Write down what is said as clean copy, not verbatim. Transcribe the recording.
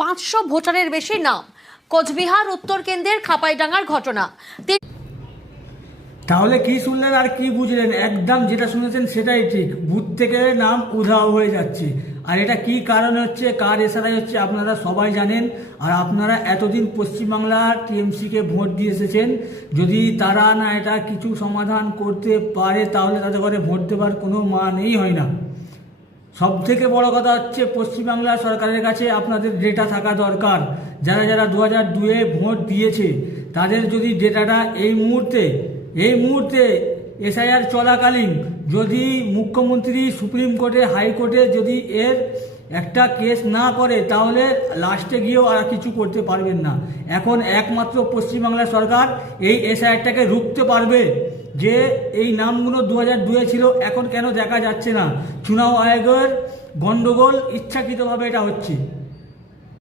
500 ভোটারের বেশি নাম। কোচবিহার উত্তর কেন্দ্রের খাপাইডাঙ্গার ঘটনা। তাহলে কি শুনলেন আর কি বুঝলেন? একদম যেটা শুনেছেন সেটাই ঠিক। বুথ থেকে নাম উধাও হয়ে যাচ্ছে। আর এটা কি কারণ হচ্ছে, কার এসআরআই হচ্ছে, আপনারা সবাই জানেন। আর আপনারা এতদিন পশ্চিমবাংলার টিএমসিকে ভোট দিয়ে এসেছেন। যদি তারা না এটা কিছু সমাধান করতে পারে তাহলে তাদের ঘরে ভোট দেওয়ার কোনো মানেই হয় না। সব থেকে বড় কথা হচ্ছে পশ্চিমবাংলা সরকারের কাছে আপনাদের ডেটা থাকা দরকার। যারা যারা 2002-এ ভোট দিয়েছে তাদের যদি ডেটাটা এই মুহূর্তে এসআইআর চলাকালীন যদি মুখ্যমন্ত্রী সুপ্রিম কোর্টে হাইকোর্টে যদি এর একটা কেস না করে তাহলে লাস্টে গিয়েও আর কিছু করতে পারবেন না। এখন একমাত্র পশ্চিমবাংলা সরকার এই এসআইআরটাকে রুখতে পারবে। যে এই নামগুলো 2002-এ ছিল এখন কেন দেখা যাচ্ছে না? চুনাও আয়োগের গণ্ডগোল, ইচ্ছাকৃতভাবে এটা হচ্ছে।